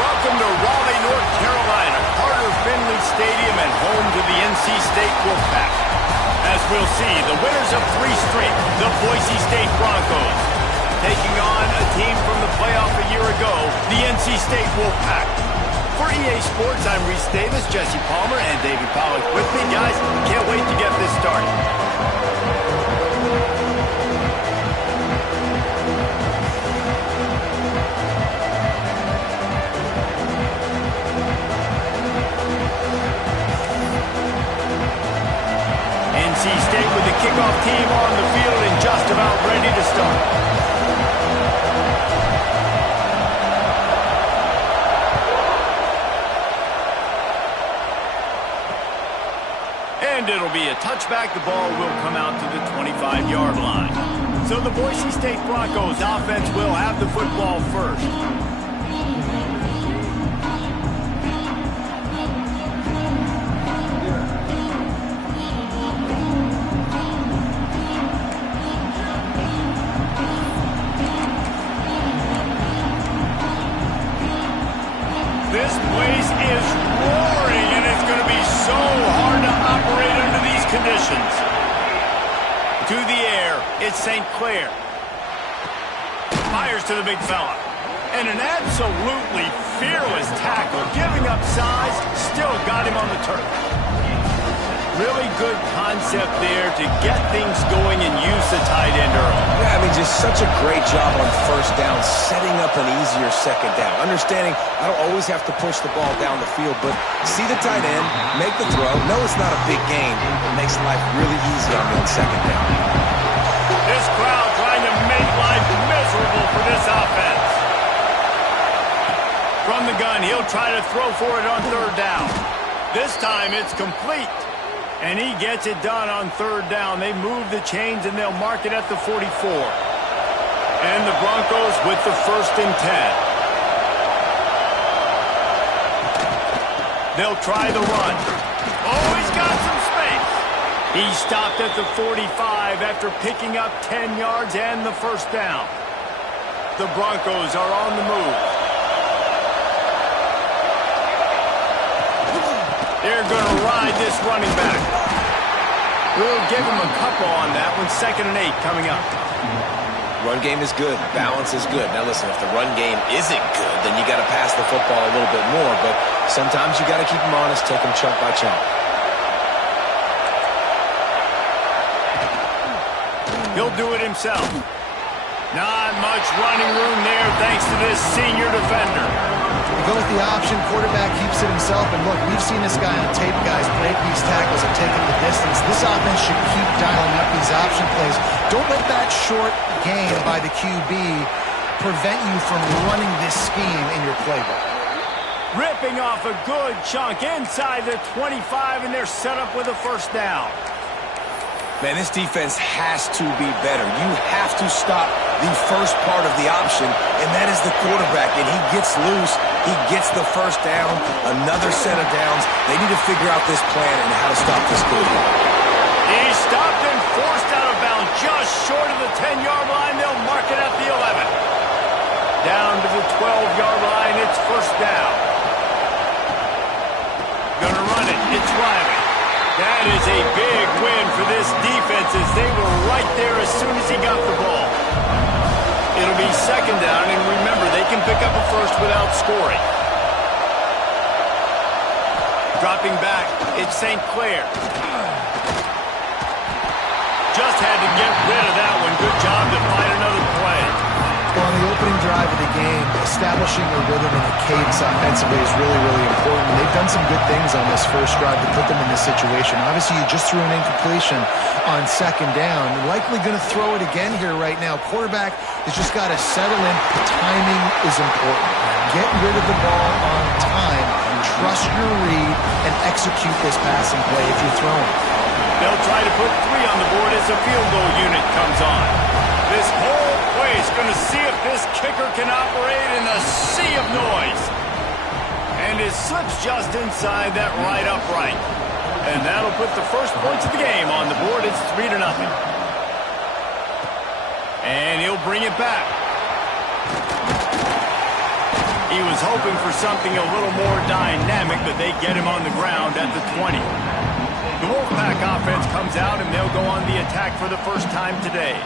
Welcome to Raleigh, North Carolina, Carter Finley Stadium and home to the NC State Wolfpack. As we'll see, the winners of 3 straight, the Boise State Broncos, taking on a team from the playoff a year ago, the NC State Wolfpack. For EA Sports, I'm Reese Davis, Jesse Palmer, and David Pollack with me. Guys, can't wait to get this started. NC State with the kickoff team on the field and just about ready to start. And it'll be a touchback. The ball will come out to the 25-yard line. So the Boise State Broncos offense will have the football first. This place is roaring, and it's going to be so hard to operate under these conditions. To the air, it's St. Clair. Fires to the big fella. And an absolutely fearless tackle. Giving up size, still got him on the turf. Really good concept there to get things going and use the tight end early. Yeah, I mean, just such a great job on first down, setting up an easier second down. Understanding I don't always have to push the ball down the field, but see the tight end, make the throw. No, it's not a big game. It makes life really easy on me on second down. This crowd trying to make life miserable for this offense. From the gun, he'll try to throw for it on third down. This time it's complete. And he gets it done on third down. They move the chains, and they'll mark it at the 44. And the Broncos with the 1st and 10. They'll try the run. Oh, he's got some space. He stopped at the 45 after picking up 10 yards and the 1st down. The Broncos are on the move. They're going to ride this running back. We'll give him a couple on that one. 2nd and 8 coming up. Run game is good. Balance is good. Now listen, if the run game isn't good, then you got to pass the football a little bit more. But sometimes you got to keep them honest, take them chunk by chunk. He'll do it himself. Not much running room there thanks to this senior defender. You go with the option, quarterback keeps it himself, and look, we've seen this guy on tape, guys, break these tackles and take them the distance. This offense should keep dialing up these option plays. Don't let that short gain by the QB prevent you from running this scheme in your playbook. Ripping off a good chunk inside the 25, and they're set up with a 1st down. Man, this defense has to be better. You have to stop the first part of the option, and that is the quarterback. And he gets loose. He gets the 1st down, another set of downs. They need to figure out this plan and how to stop this quarterback. He stopped and forced out of bounds just short of the 10-yard line. They'll mark it at the 11. Down to the 12-yard line. It's 1st down. Gonna run it. It's Riley. That is a big win for this defense as they were right there as soon as he got the ball. It'll be 2nd down, and remember, they can pick up a 1st without scoring. Dropping back, it's St. Clair. Just had to get rid of that one. Good job to find another play. Well, on the opening drive of the game, establishing a rhythm and a cadence offensively is really, really important. And they've done some good things on this first drive to put them in this situation. Obviously, you just threw an incompletion on 2nd down. You're likely going to throw it again here right now. Quarterback has just got to settle in. Timing is important. Get rid of the ball on time. Trust your read and execute this passing play if you're throwing. They'll try to put 3 on the board as the field goal unit comes on. This whole place going to see if this kicker can operate in the sea of noise. And it slips just inside that right upright. And that'll put the first points of the game on the board. It's 3-0. And he'll bring it back. He was hoping for something a little more dynamic, but they get him on the ground at the 20. The Wolfpack offense comes out, and they'll go on the attack for the first time today.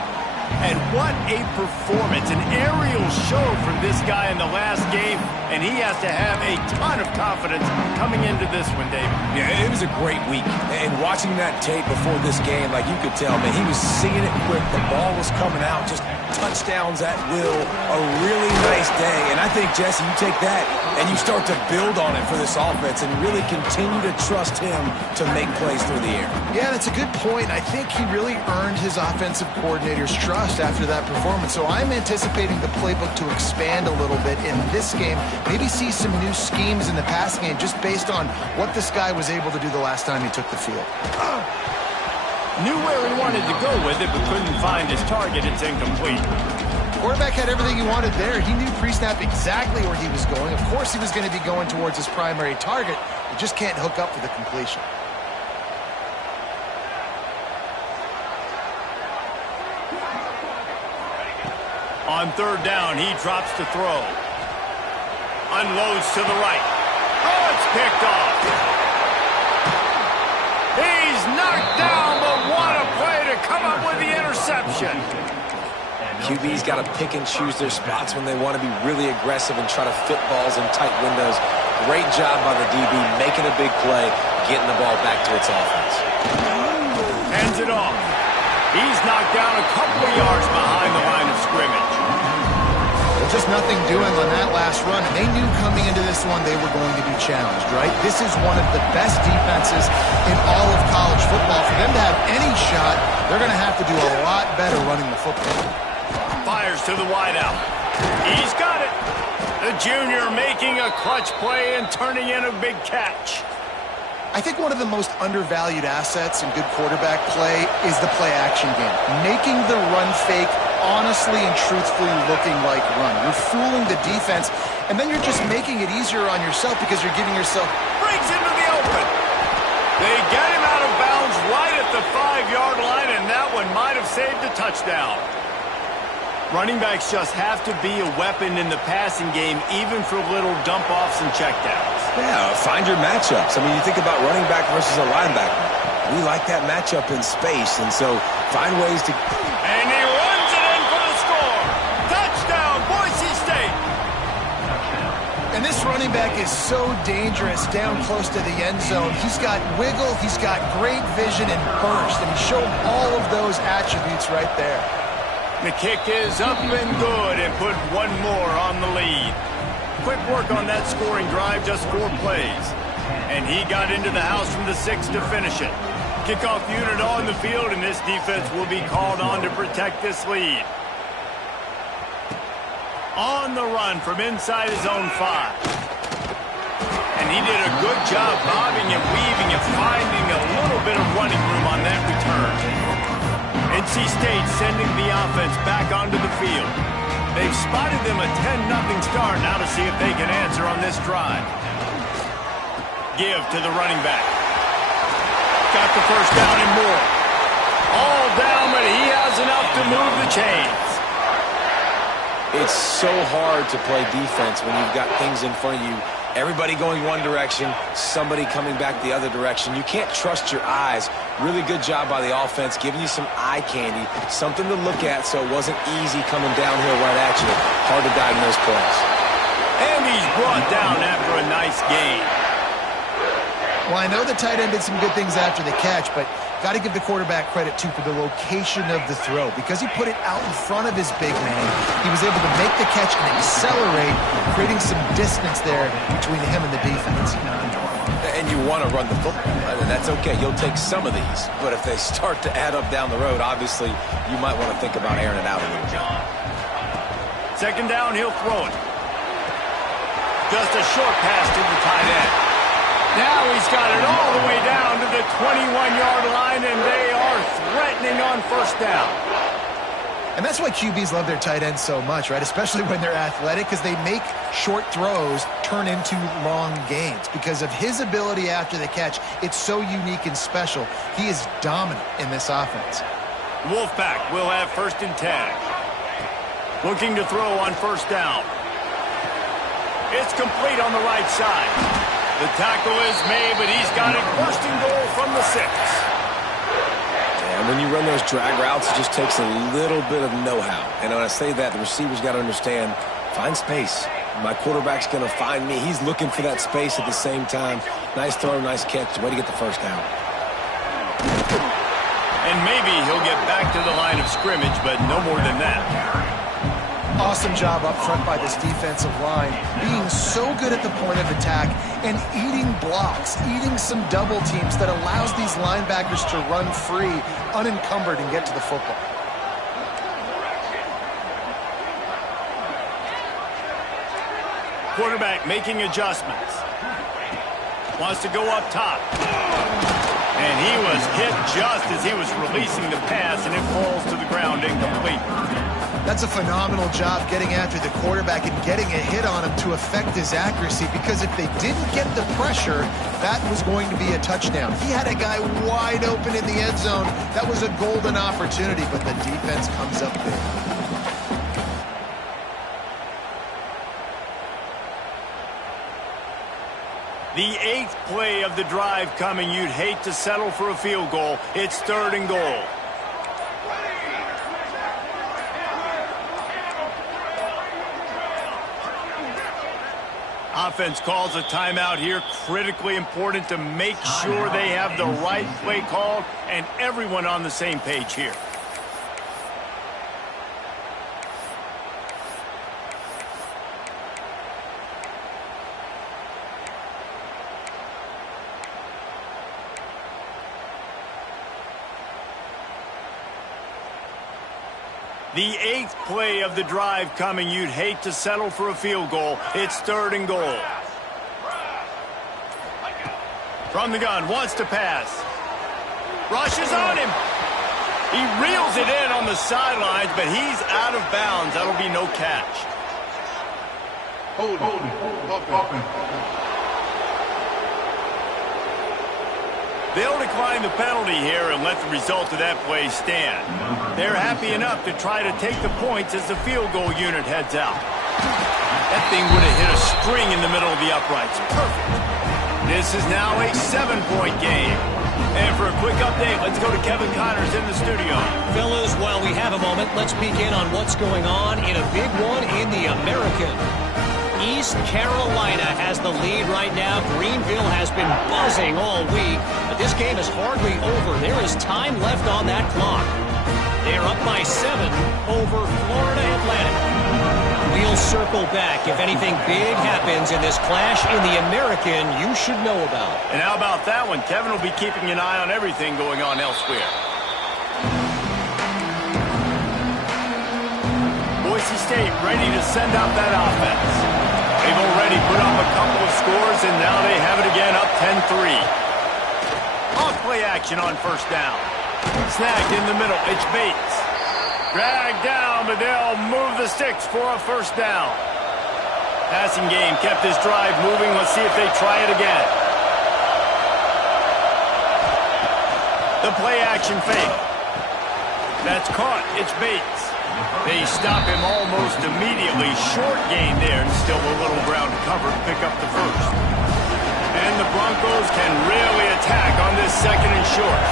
And what a performance, an aerial show from this guy in the last game, and he has to have a ton of confidence coming into this one, David. Yeah, it was a great week, and watching that tape before this game, like you could tell, man, he was seeing it quick, the ball was coming out, just touchdowns at will, a really nice day, and I think, Jesse, you take that and you start to build on it for this offense and really continue to trust him to make plays through the air. Yeah, that's a good point. I think he really earned his offensive coordinator's trust after that performance, so I'm anticipating the playbook to expand a little bit in this game, maybe see some new schemes in the passing game just based on what this guy was able to do the last time he took the field. Knew where he wanted to go with it, but couldn't find his target. It's incomplete. Quarterback had everything he wanted there. He knew pre-snap exactly where he was going. Of course he was going to be going towards his primary target. He just can't hook up for the completion. On third down, he drops to throw. Unloads to the right. Oh, it's picked off. He's knocked down, but what a play to come up with the interception. QB's got to pick and choose their spots when they want to be really aggressive and try to fit balls in tight windows. Great job by the DB, making a big play, getting the ball back to its offense. Hands it off. He's knocked down a couple of yards behind the line of scrimmage. Just nothing doing on that last run, and they knew coming into this one they were going to be challenged, right? This is one of the best defenses in all of college football. For them to have any shot, they're going to have to do a lot better running the football. Fires to the wideout. He's got it. The junior making a clutch play and turning in a big catch. I think one of the most undervalued assets in good quarterback play is the play-action game. Making the run fake honestly and truthfully looking like run. You're fooling the defense, and then you're just making it easier on yourself because you're giving yourself... Breaks into the open. They get him out of bounds right at the 5-yard line, and that one might have saved a touchdown. Running backs just have to be a weapon in the passing game, even for little dump-offs and checkdowns. Yeah, find your matchups. I mean, you think about running back versus a linebacker. We like that matchup in space, and so find ways to... And he runs it in for the score. Touchdown, Boise State. And this running back is so dangerous down close to the end zone. He's got wiggle, he's got great vision and burst, and he showed all of those attributes right there. The kick is up and good, and put one more on the lead. Quick work on that scoring drive, just 4 plays. And he got into the house from the 6 to finish it. Kickoff unit on the field, and this defense will be called on to protect this lead. On the run from inside his own 5. And he did a good job bobbing and weaving and finding a little bit of running room on that return. NC State sending the offense back onto the field. They've spotted them a 10-0 start, now to see if they can answer on this drive. Give to the running back. Got the first down and more. All down, but he has enough to move the chains. It's so hard to play defense when you've got things in front of you. Everybody going one direction, somebody coming back the other direction. You can't trust your eyes. Really good job by the offense, giving you some eye candy, something to look at so it wasn't easy coming downhill right at you. Hard to diagnose plays. And he's brought down after a nice gain. Well, I know the tight end did some good things after the catch, but got to give the quarterback credit, too, for the location of the throw. Because he put it out in front of his big man, he was able to make the catch and accelerate, creating some distance there between him and the defense. And you want to run the football, right? And that's okay. You'll take some of these. But if they start to add up down the road, obviously, you might want to think about airing it out a little bit. Second down, he'll throw it. Just a short pass to the tight end. Now he's got it all the way down to the 21-yard line, and they are threatening on first down. And that's why QBs love their tight ends so much, right? Especially when they're athletic, because they make short throws turn into long gains. Because of his ability after the catch, it's so unique and special. He is dominant in this offense. Wolfpack will have 1st and 10. Looking to throw on first down. It's complete on the right side. The tackle is made, but he's got it first and goal from the 6. And when you run those drag routes, it just takes a little bit of know-how. And when I say that, the receiver's got to understand, find space. My quarterback's going to find me. He's looking for that space at the same time. Nice throw, nice catch. Way to get the first down. And maybe he'll get back to the line of scrimmage, but no more than that. Awesome job up front by this defensive line, being so good at the point of attack and eating blocks, eating some double teams that allows these linebackers to run free, unencumbered, and get to the football. Quarterback making adjustments. Wants to go up top. And he was hit just as he was releasing the pass, and it falls to the ground incomplete. That's a phenomenal job getting after the quarterback and getting a hit on him to affect his accuracy, because if they didn't get the pressure, that was going to be a touchdown. He had a guy wide open in the end zone. That was a golden opportunity, but the defense comes up big. The 8th play of the drive coming. You'd hate to settle for a field goal. It's 3rd and goal. Offense calls a timeout here. Critically important to make sure they have the right play called and everyone on the same page here. The 8th play of the drive coming. You'd hate to settle for a field goal. It's 3rd and goal. From the gun, wants to pass. Rushes on him. He reels it in on the sidelines, but he's out of bounds. That'll be no catch. Hold it. They'll decline the penalty here and let the result of that play stand. They're happy enough to try to take the points as the field goal unit heads out. That thing would have hit a string in the middle of the uprights. Perfect. This is now a 7-point game. And for a quick update, let's go to Kevin Connors in the studio. Fellas, while we have a moment, let's peek in on what's going on in a big one in the American. East Carolina has the lead right now. Greenville has been buzzing all week, but this game is hardly over. There is time left on that clock. They are up by 7 over Florida Atlantic. We'll circle back if anything big happens in this clash in the American you should know about. And how about that one? Kevin will be keeping an eye on everything going on elsewhere. Boise State ready to send out that offense. They've already put up a couple of scores, and now they have it again, up 10-3. Off play action on first down. Snagged in the middle. It's Bates. Dragged down, but they'll move the sticks for a first down. Passing game kept this drive moving. Let's see if they try it again. The play action fake. That's caught. It's Bates. They stop him almost immediately. Short gain there, and still a little ground to cover to pick up the first. And the Broncos can really attack on this 2nd and short.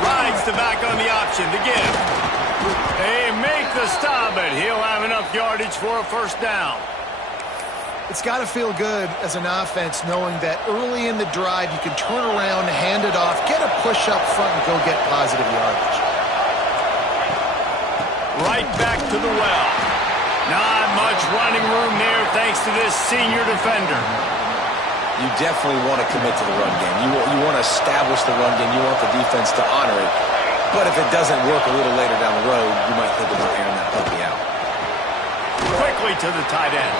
Rides the back on the option to give. They make the stop, but he'll have enough yardage for a first down. It's got to feel good as an offense knowing that early in the drive you can turn around, hand it off, get a push up front, and go get positive yardage. Right back to the well. Not much running room there thanks to this senior defender. You definitely want to commit to the run game. You want to establish the run game. You want the defense to honor it. But if it doesn't work a little later down the road, you might think about airing that puppy out. Quickly to the tight end.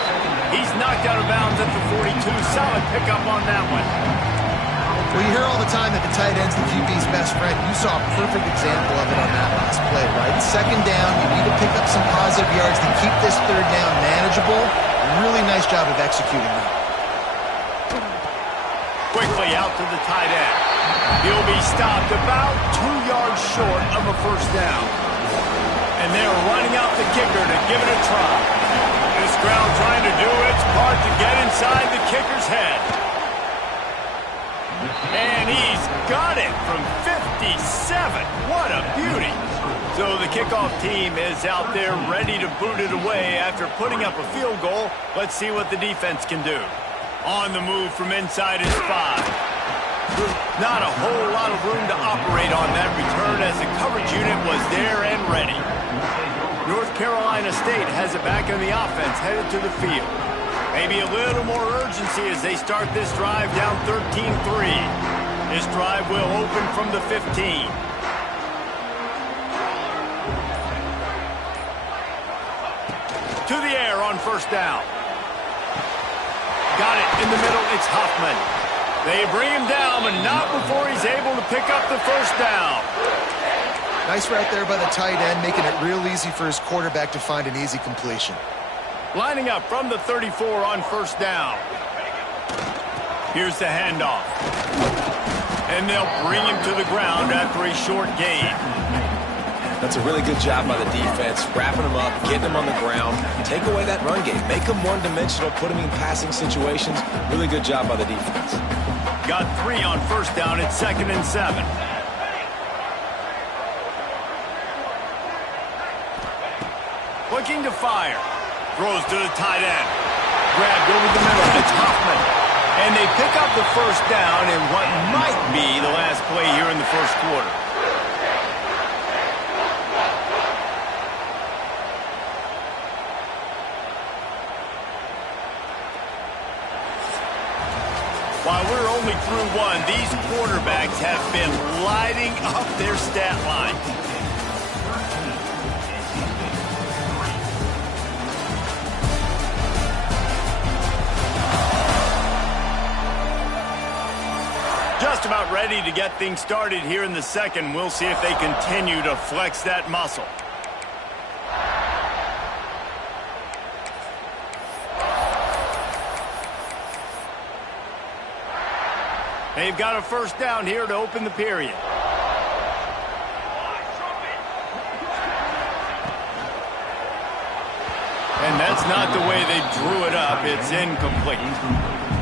He's knocked out of bounds at the 42. Solid pickup on that one. Well, you hear all the time that the tight end's the QB's best friend. You saw a perfect example of it on that last play, right? 2nd down, you need to pick up some positive yards to keep this 3rd down manageable. Really nice job of executing that. Quickly out to the tight end. He'll be stopped about 2 yards short of a first down. And they're running out the kicker to give it a try. This crowd trying to do its part to get inside the kicker's head. And he's got it from 57. What a beauty. So the kickoff team is out there ready to boot it away after putting up a field goal. Let's see what the defense can do. On the move from inside his 5. Not a whole lot of room to operate on that return as the coverage unit was there and ready. North Carolina State has it back in the offense, headed to the field. Maybe a little more urgency as they start this drive down 13-3. This drive will open from the 15. To the air on first down. Got it in the middle. It's Hoffman. They bring him down, but not before he's able to pick up the first down. Nice route there by the tight end, making it real easy for his quarterback to find an easy completion. Lining up from the 34 on first down. Here's the handoff. And they'll bring him to the ground after a short gain. That's a really good job by the defense, wrapping him up, getting him on the ground, take away that run game, make him one-dimensional, put him in passing situations. Really good job by the defense. Got 3 on first down. It's 2nd and 7. Looking to fire. Throws to the tight end. Grabbed over the middle. It's Hoffman. And they pick up the first down in what might be the last play here in the first quarter. While we're only through 1, these quarterbacks have been lighting up their stat line. Just about ready to get things started here in the second. We'll see if they continue to flex that muscle. They've got a first down here to open the period. And that's not the way they drew it up. It's incomplete.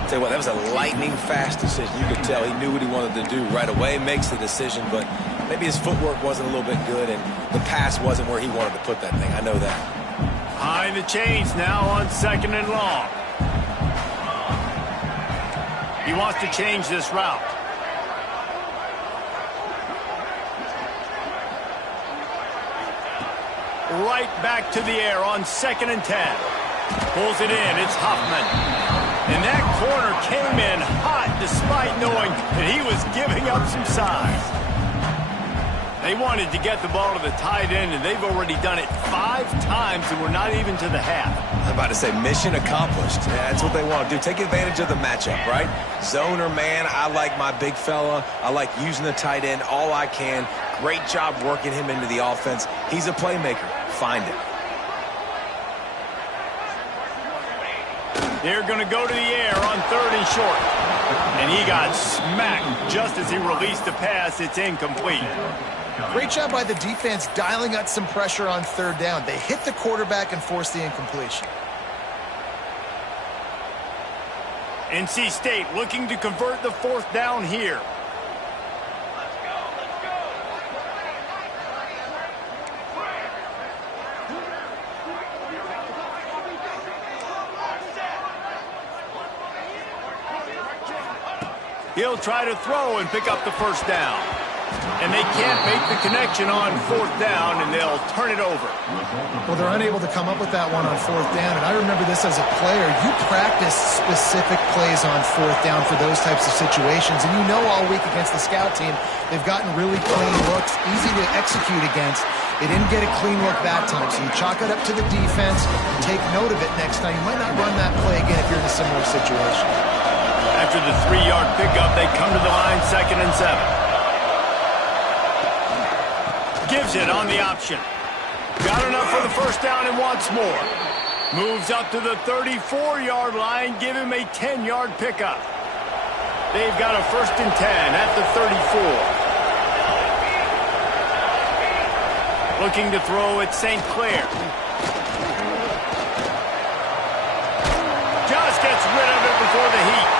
Tell you what, that was a lightning-fast decision. You could tell he knew what he wanted to do right away, makes the decision, but maybe his footwork wasn't a little bit good, and the pass wasn't where he wanted to put that thing. I know that. Behind the chains now on 2nd and long. He wants to change this route. Right back to the air on 2nd and 10. Pulls it in. It's Hoffman. And that corner came in hot despite knowing that he was giving up some size. They wanted to get the ball to the tight end, and they've already done it 5 times, and we're not even to the half. I'm about to say mission accomplished. Yeah, that's what they want to do. Take advantage of the matchup, right? Zone or man, I like my big fella. I like using the tight end all I can. Great job working him into the offense. He's a playmaker. Find it. They're going to go to the air on 3rd and short. And he got smacked just as he released the pass. It's incomplete. Great job by the defense dialing up some pressure on 3rd down. They hit the quarterback and forced the incompletion. NC State looking to convert the 4th down here. He'll try to throw and pick up the first down. And they can't make the connection on 4th down, and they'll turn it over. Well, they're unable to come up with that one on 4th down, and I remember this as a player. You practice specific plays on 4th down for those types of situations, and you know all week against the scout team, they've gotten really clean looks, easy to execute against. They didn't get a clean look that time, so you chalk it up to the defense, take note of it next time. You might not run that play again if you're in a similar situation. After the 3-yard pickup, they come to the line 2nd and 7. Gives it on the option. Got enough for the first down and wants more. Moves up to the 34-yard line. Give him a 10-yard pickup. They've got a 1st and 10 at the 34. Looking to throw at St. Clair. Just gets rid of it before the heat.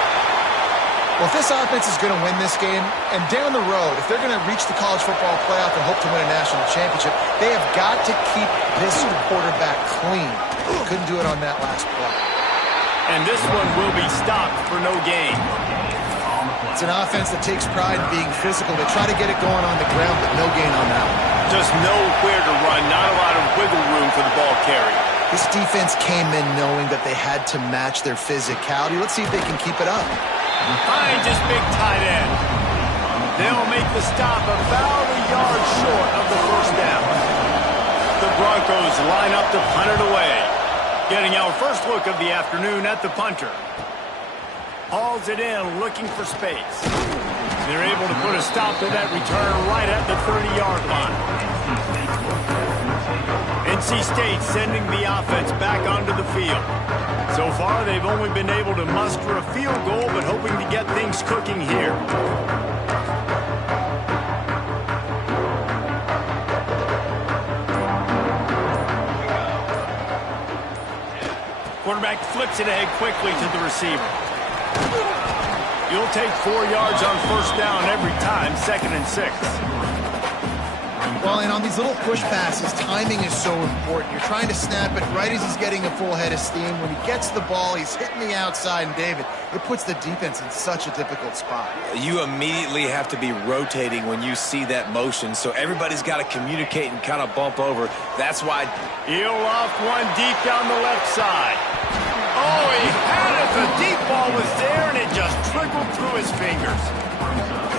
Well, if this offense is going to win this game, and down the road, if they're going to reach the college football playoff and hope to win a national championship, they have got to keep this quarterback clean. Couldn't do it on that last play. And this one will be stopped for no gain. It's an offense that takes pride in being physical. They try to get it going on the ground, but no gain on that one. Just nowhere to run, not a lot of wiggle room for the ball carrier. This defense came in knowing that they had to match their physicality. Let's see if they can keep it up. Finds his big tight end. They'll make the stop about a yard short of the first down. The Broncos line up to punt it away. Getting our first look of the afternoon at the punter. Hauls it in, looking for space. They're able to put a stop to that return right at the 30-yard line. NC State sending the offense back onto the field. So far, they've only been able to muster a field goal, but hoping to get things cooking here. Quarterback flips it ahead quickly to the receiver. You'll take 4 yards on first down every time, 2nd and 6. Well, and on these little push passes, timing is so important. You're trying to snap it right as he's getting a full head of steam. When he gets the ball, he's hitting the outside, and David, it puts the defense in such a difficult spot. You immediately have to be rotating when you see that motion, so everybody's got to communicate and kind of bump over. That's why He'll loft one deep down the left side. Oh, he had it. The deep ball was there, and it just trickled through his fingers.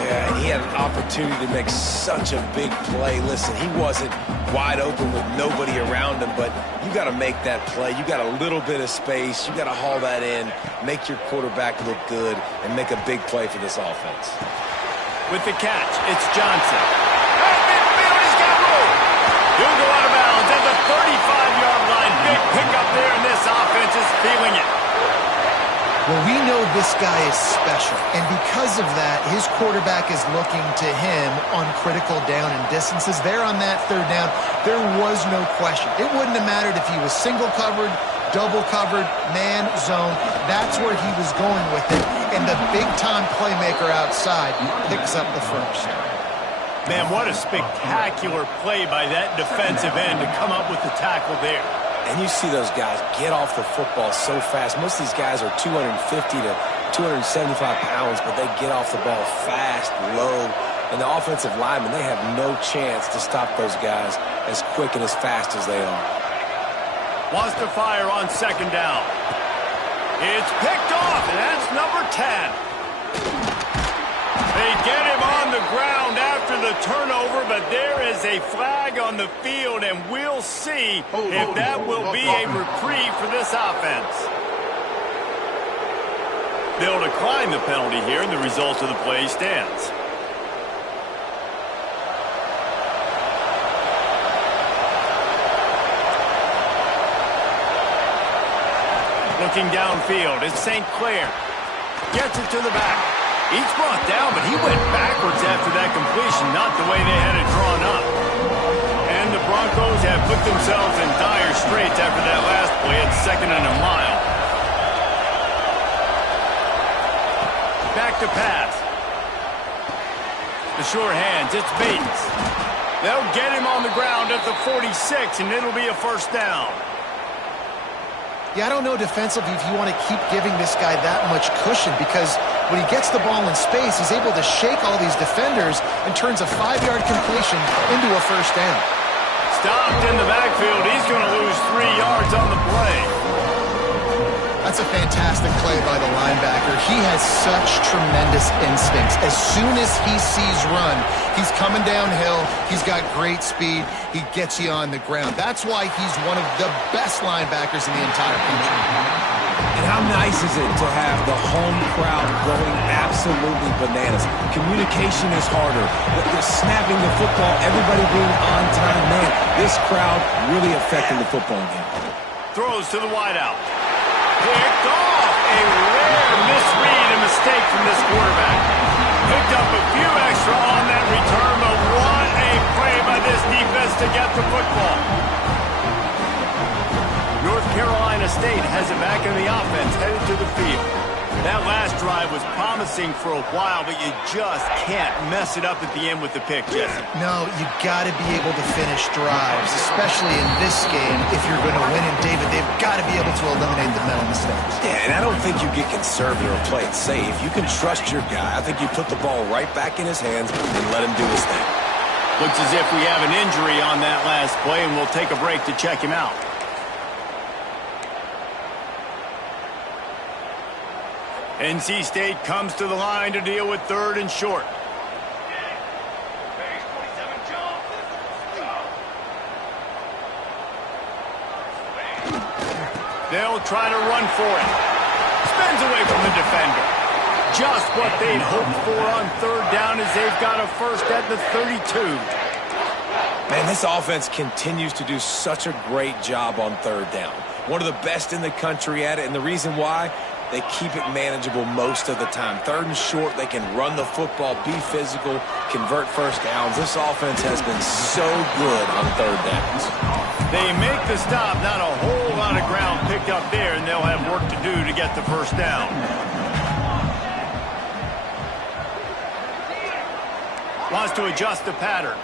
Yeah, he had an opportunity to make such a big play. Listen, he wasn't wide open with nobody around him, but you got to make that play. You got a little bit of space. You got to haul that in, make your quarterback look good, and make a big play for this offense. With the catch, it's Johnson. At midfield, he's got room. He'll go out of bounds at the 35-yard line. Big pickup there, and this offense is feeling it. Well, we know this guy is special, and because of that, his quarterback is looking to him on critical down and distances. There on that third down, there was no question. It wouldn't have mattered if he was single covered, double covered, man, zone. That's where he was going with it, and the big-time playmaker outside picks up the first. Man, what a spectacular play by that defensive end to come up with the tackle there. And you see those guys get off the football so fast. Most of these guys are 250 to 275 pounds, but they get off the ball fast, low. And the offensive linemen, they have no chance to stop those guys as quick and as fast as they are. Wants to fire on 2nd down. It's picked off, and that's number 10. They get him on the ground after the turnover, but there is a flag on the field, and we'll see if that will be a reprieve for this offense. They'll decline the penalty here, and the result of the play stands. Looking downfield, it's St. Clair. Gets it to the back. He's brought down, but he went backwards after that completion, not the way they had it drawn up. And the Broncos have put themselves in dire straits after that last play at 2nd and a mile. Back to pass. The sure hands, it's Bates. They'll get him on the ground at the 46, and it'll be a first down. Yeah, I don't know defensively if you want to keep giving this guy that much cushion, because when he gets the ball in space, he's able to shake all these defenders and turns a 5-yard completion into a first down. Stopped in the backfield. He's going to lose 3 yards on the play. That's a fantastic play by the linebacker. He has such tremendous instincts. As soon as he sees run, he's coming downhill. He's got great speed. He gets you on the ground. That's why he's one of the best linebackers in the entire country. And how nice is it to have the home crowd going absolutely bananas? Communication is harder. They're snapping the football, everybody being on time. Man, this crowd really affecting the football game. Throws to the wideout. Picked off. A rare misread and mistake from this quarterback. Picked up a few extra on that return, but what a play by this defense to get the football. North Carolina State has it back in the offense, headed to the field. That last drive was promising for a while, but you just can't mess it up at the end with the pick, Jesse. No, you got to be able to finish drives, especially in this game. If you're going to win in David, they've got to be able to eliminate the mental mistakes. Yeah, and I don't think you get conservative or play it safe. You can trust your guy. I think you put the ball right back in his hands and let him do his thing. Looks as if we have an injury on that last play, and we'll take a break to check him out. NC State comes to the line to deal with 3rd and short. They'll try to run for it. Spins away from the defender. Just what they'd hoped for on 3rd down as they've got a first at the 32. Man, this offense continues to do such a great job on 3rd down. One of the best in the country at it, and the reason why, they keep it manageable most of the time. 3rd and short, they can run the football, be physical, convert first downs. This offense has been so good on 3rd downs. They make the stop, not a whole lot of ground picked up there, and they'll have work to do to get the first down. Wants to adjust the pattern.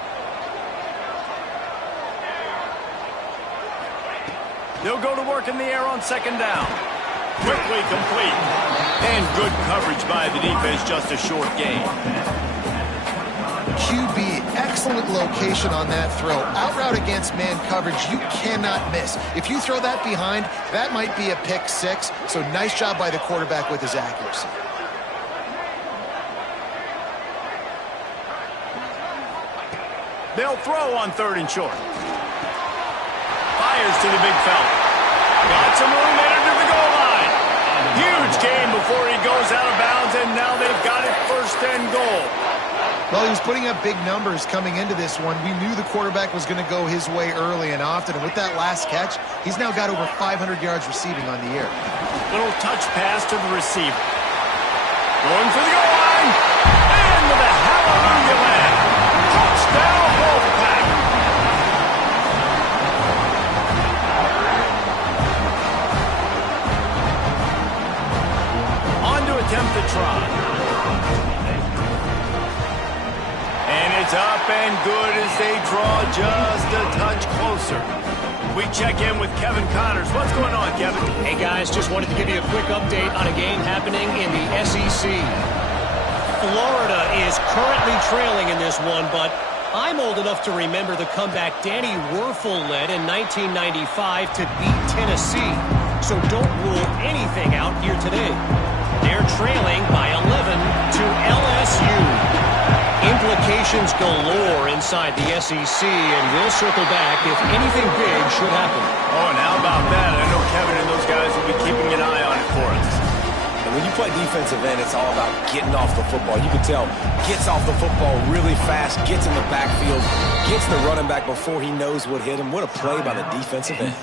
They'll go to work in the air on 2nd down. Quickly complete. And good coverage by the defense, just a short gain. QB, excellent location on that throw. Out route against man coverage, you cannot miss. If you throw that behind, that might be a pick 6. So nice job by the quarterback with his accuracy. They'll throw on 3rd and short. Fires to the big fella. Got some room headed to the goal line. Huge gain before he goes out of bounds, and now they've got it 1st and goal. Well, he was putting up big numbers coming into this one. We knew the quarterback was going to go his way early and often, and with that last catch, he's now got over 500 yards receiving on the year. Little touch pass to the receiver. Going for the goal line. And to the hallelujah land. Touchdown, Wolfpack. On to attempt the try. And it's up and good as they draw just a touch closer. We check in with Kevin Connors. What's going on, Kevin? Hey, guys, just wanted to give you a quick update on a game happening in the SEC. Florida is currently trailing in this one, but I'm old enough to remember the comeback Danny Wuerffel led in 1995 to beat Tennessee. So don't rule anything out here today. They're trailing by 11 to LSU. Implications galore inside the SEC, and we'll circle back if anything big should happen. Oh, and how about that? I know Kevin and those guys will be keeping an eye on it for us. And when you play defensive end, it's all about getting off the football. You can tell, gets off the football really fast, gets in the backfield, gets the running back before he knows what hit him. What a play by the defensive end.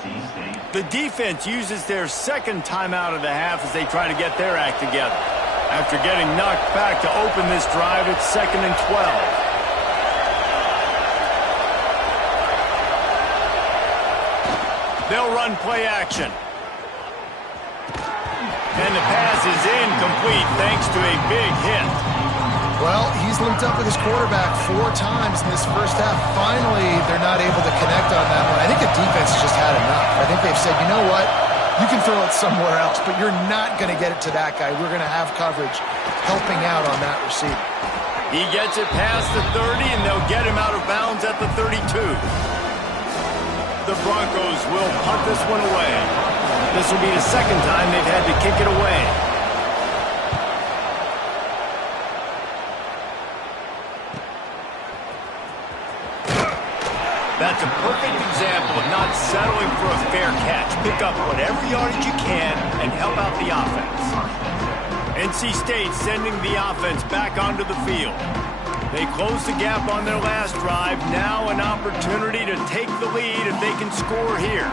The defense uses their 2nd timeout of the half as they try to get their act together. After getting knocked back to open this drive, it's 2nd and 12. They'll run play action. And the pass is incomplete thanks to a big hit. Well, he's linked up with his quarterback 4 times in this first half. Finally, they're not able to connect on that one. I think the defense just had enough. I think they've said, you know what? You can throw it somewhere else, but you're not going to get it to that guy. We're going to have coverage helping out on that receiver. He gets it past the 30, and they'll get him out of bounds at the 32. The Broncos will punt this one away. This will be the 2nd time they've had to kick it away. That's a perfect example of not settling for a fair catch. Pick up whatever yardage you can and help out the offense. NC State sending the offense back onto the field. They close the gap on their last drive. Now an opportunity to take the lead if they can score here.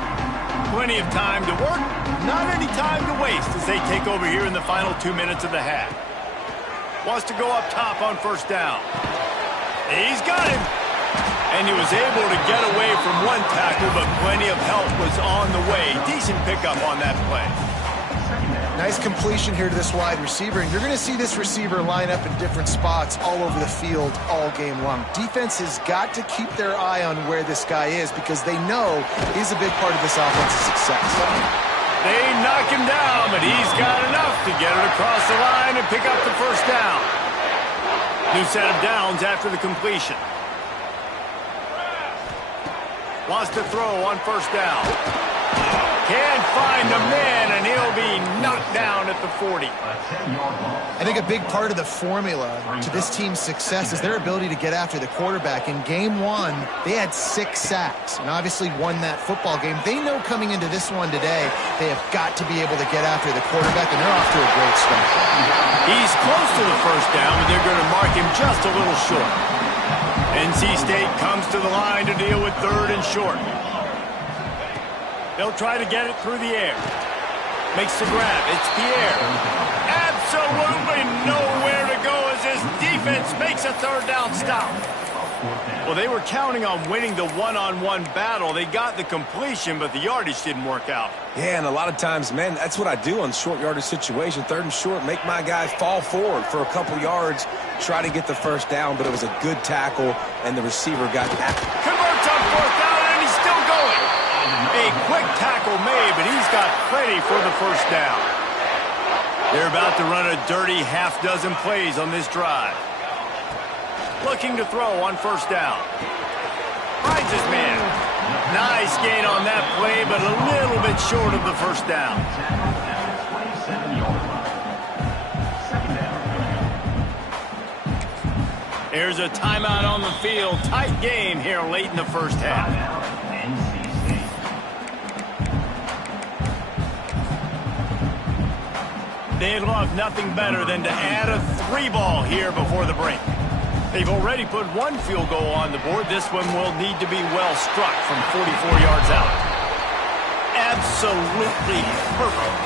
Plenty of time to work, not any time to waste as they take over here in the final 2 minutes of the half. Wants to go up top on 1st down. He's got him. And he was able to get away from one tackle, but plenty of help was on the way. Decent pickup on that play. Nice completion here to this wide receiver, and you're going to see this receiver line up in different spots all over the field all game long. Defense has got to keep their eye on where this guy is because they know he's a big part of this offense's success. They knock him down, but he's got enough to get it across the line and pick up the first down. New set of downs after the completion. Wants to throw on first down. Can't find the man, and he'll be knocked down at the 40. I think a big part of the formula to this team's success is their ability to get after the quarterback. In game one, they had 6 sacks and obviously won that football game. They know coming into this one today, they have got to be able to get after the quarterback, and they're off to a great start. He's close to the first down, but they're going to mark him just a little short. NC State comes to the line to deal with 3rd and short. They'll try to get it through the air. Makes the grab. It's Pierre. Absolutely nowhere to go as his defense makes a 3rd down stop. Well, they were counting on winning the one-on-one battle. They got the completion, but the yardage didn't work out. Yeah, and a lot of times, man, that's what I do on short yardage situation. 3rd and short, make my guy fall forward for a couple yards, try to get the first down, but it was a good tackle, and the receiver got converts on 4th down, and he's still going. A quick tackle made, but he's got plenty for the first down. They're about to run a dirty half-dozen plays on this drive. Looking to throw on first down. Finds his man. Nice gain on that play, but a little bit short of the first down. There's a timeout on the field. Tight game here late in the first half. They'd love nothing better than to add a 3-ball here before the break. They've already put 1 field goal on the board. This one will need to be well struck from 44 yards out. Absolutely perfect.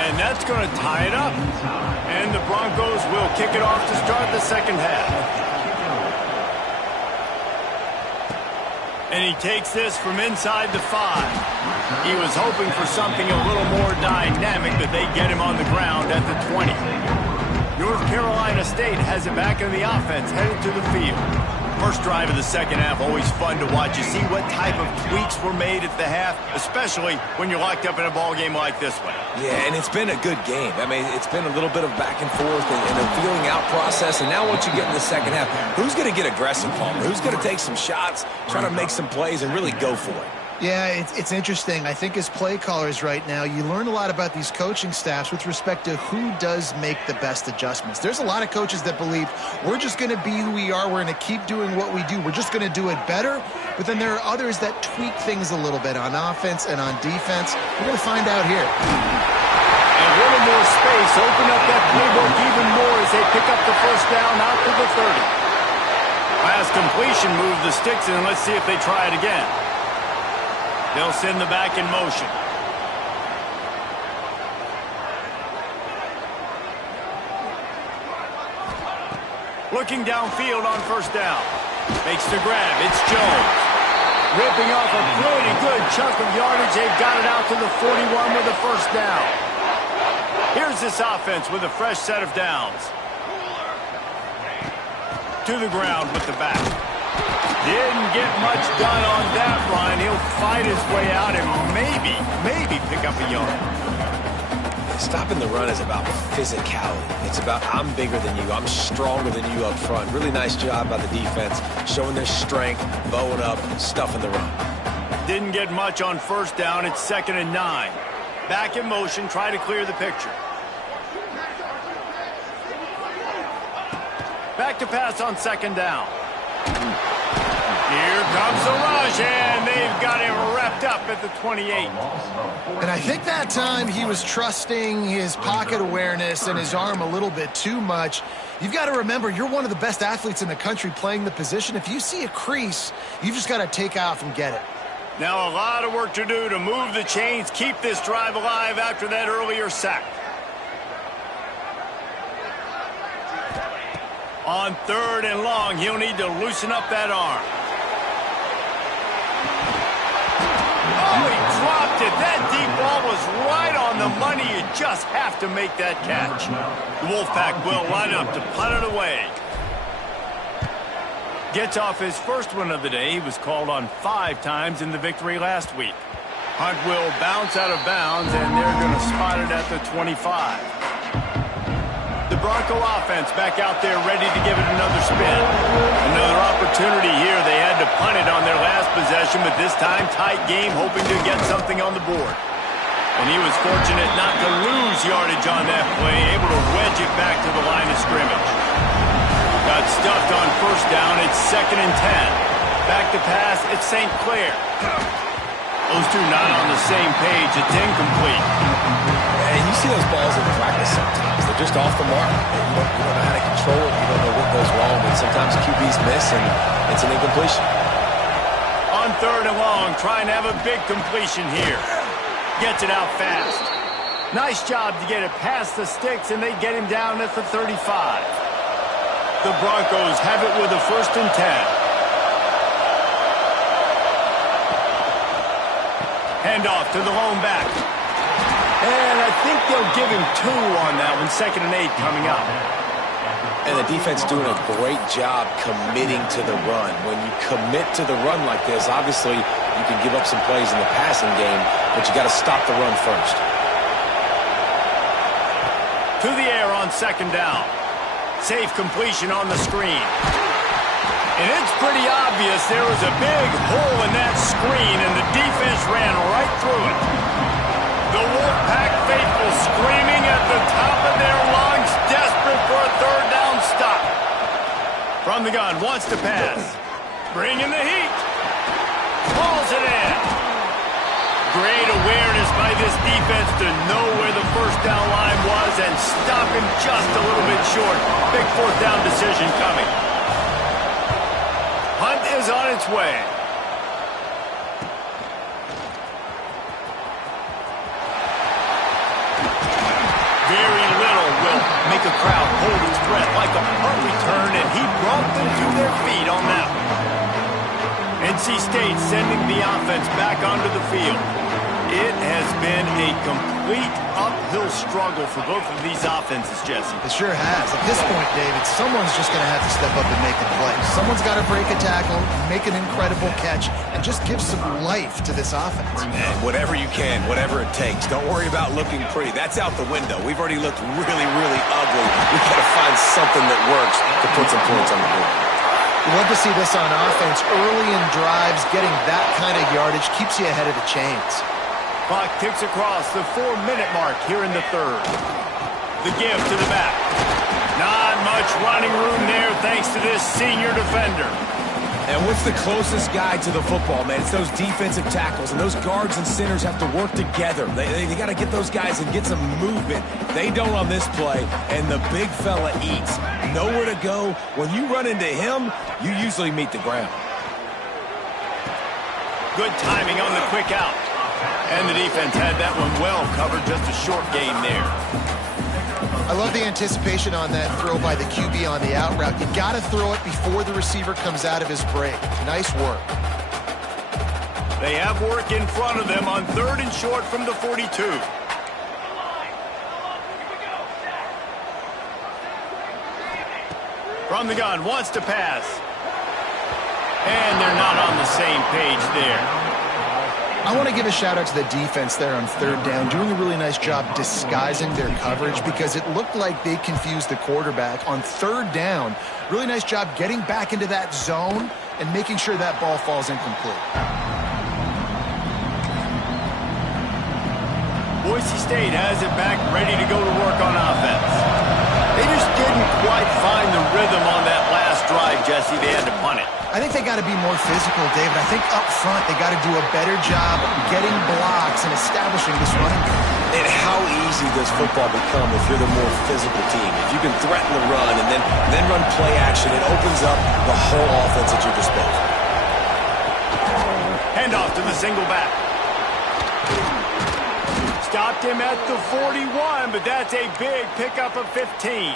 And that's going to tie it up. And the Broncos will kick it off to start the second half. And he takes this from inside the 5. He was hoping for something a little more dynamic, but they get him on the ground at the 20. North Carolina State has it back in the offense, headed to the field. First drive of the second half, always fun to watch. You see what type of tweaks were made at the half, especially when you're locked up in a ball game like this one. Yeah, and it's been a good game. I mean, it's been a little bit of back and forth and a feeling out process. And now once you get in the second half, who's going to get aggressive, Palmer? Who's going to take some shots, try to make some plays, and really go for it? Yeah, it's interesting. I think as play callers right now, you learn a lot about these coaching staffs with respect to who does make the best adjustments. There's a lot of coaches that believe we're just going to be who we are. We're going to keep doing what we do. We're just going to do it better. But then there are others that tweak things a little bit on offense and on defense. We're going to find out here. And a little more space. Open up that playbook even more as they pick up the first down out to the 30. Pass completion, move the sticks, and let's see if they try it again. They'll send the back in motion. Looking downfield on first down. Makes the grab. It's Jones. Ripping off a pretty good chunk of yardage. They've got it out to the 41 with a first down. Here's this offense with a fresh set of downs. To the ground with the back. Didn't get much done on that run. He'll fight his way out and maybe pick up a yard. Stopping the run is about physicality. It's about I'm bigger than you. I'm stronger than you up front. Really nice job by the defense, showing their strength, bowing up, stuffing the run. Didn't get much on first down. It's 2nd and 9. Back in motion, try to clear the picture. Back to pass on 2nd down. Here comes the rush, and they've got him wrapped up at the 28. And I think that time he was trusting his pocket awareness and his arm a little bit too much. You've got to remember, you're one of the best athletes in the country playing the position. If you see a crease, you've just got to take off and get it. Now a lot of work to do to move the chains, keep this drive alive after that earlier sack. On 3rd and long, he'll need to loosen up that arm. ball was right on the money. You just have to make that catch. The Wolfpack will line up to punt it away. Gets off his first one of the day. He was called on 5 times in the victory last week. Hunt will bounce out of bounds, and they're going to spot it at the 25. The Bronco offense back out there ready to give it another spin. Another opportunity here. They had to punt it on their last possession, but this time tight game, hoping to get something on the board. And he was fortunate not to lose yardage on that play, able to wedge it back to the line of scrimmage. Got stuffed on first down. It's 2nd and 10. Back to pass. It's St. Clair. Those two not on the same page. It's incomplete. And you see those balls in practice sometimes. They're just off the mark. You don't know how to control it. You don't know what goes wrong. But sometimes QBs miss, and it's an incompletion. On 3rd and long, trying to have a big completion here. Gets it out fast. Nice job to get it past the sticks, and they get him down at the 35. The Broncos have it with a 1st and 10. Handoff to the lone back. And I think they'll give him 2 on that one. 2nd and 8 coming up. And the defense doing a great job committing to the run. When you commit to the run like this, obviously you can give up some plays in the passing game, but you got to stop the run first. To the air on 2nd down. Safe completion on the screen. And it's pretty obvious there was a big hole in that screen, and the defense ran right through it. The Wolfpack faithful screaming at the top of their lungs, desperate for a 3rd down stop. From the gun, wants to pass. Bringing the heat. Pulls it in. Great awareness by this defense to know where the 1st down line was and stop him just a little bit short. Big 4th down decision coming. Hunt is on its way. Very little will make a crowd hold its breath like a punt return, and he brought them to their feet on that one. NC State sending the offense back onto the field. It has been a complete uphill struggle for both of these offenses, Jesse. It sure has. At this point, David, someone's just going to have to step up and make a play. Someone's got to break a tackle, make an incredible catch, and just give some life to this offense. And whatever you can, whatever it takes. Don't worry about looking pretty. That's out the window. We've already looked really, really ugly. We've got to find something that works to put some points on the board. We love to see this on offense. Early in drives, getting that kind of yardage keeps you ahead of the chains. Clock ticks across the 4-minute mark here in the 3rd. The give to the back. Not much running room there thanks to this senior defender. And what's the closest guy to the football, man? It's those defensive tackles, and those guards and centers have to work together. They got to get those guys and get some movement. They don't on this play, and the big fella eats. Nowhere to go. When you run into him, you usually meet the ground. Good timing on the quick out. And the defense had that one well covered, just a short gain there. I love the anticipation on that throw by the QB on the out route. You got to throw it before the receiver comes out of his break. Nice work. They have work in front of them on 3rd and short from the 42. From the gun, wants to pass. And they're not on the same page there. I want to give a shout out to the defense there on 3rd down, doing a really nice job disguising their coverage because it looked like they confused the quarterback on 3rd down. Really nice job getting back into that zone and making sure that ball falls incomplete. Boise State has it back, ready to go to work on offense. They just didn't quite find the rhythm on that last drive, Jesse. They had to punt it. I think they got to be more physical, David. I think up front they got to do a better job getting blocks and establishing this running game. And how easy does football become if you're the more physical team? If you can threaten the run and then run play action, it opens up the whole offense at your disposal. Handoff to the single back. Stopped him at the 41, but that's a big pickup of 15.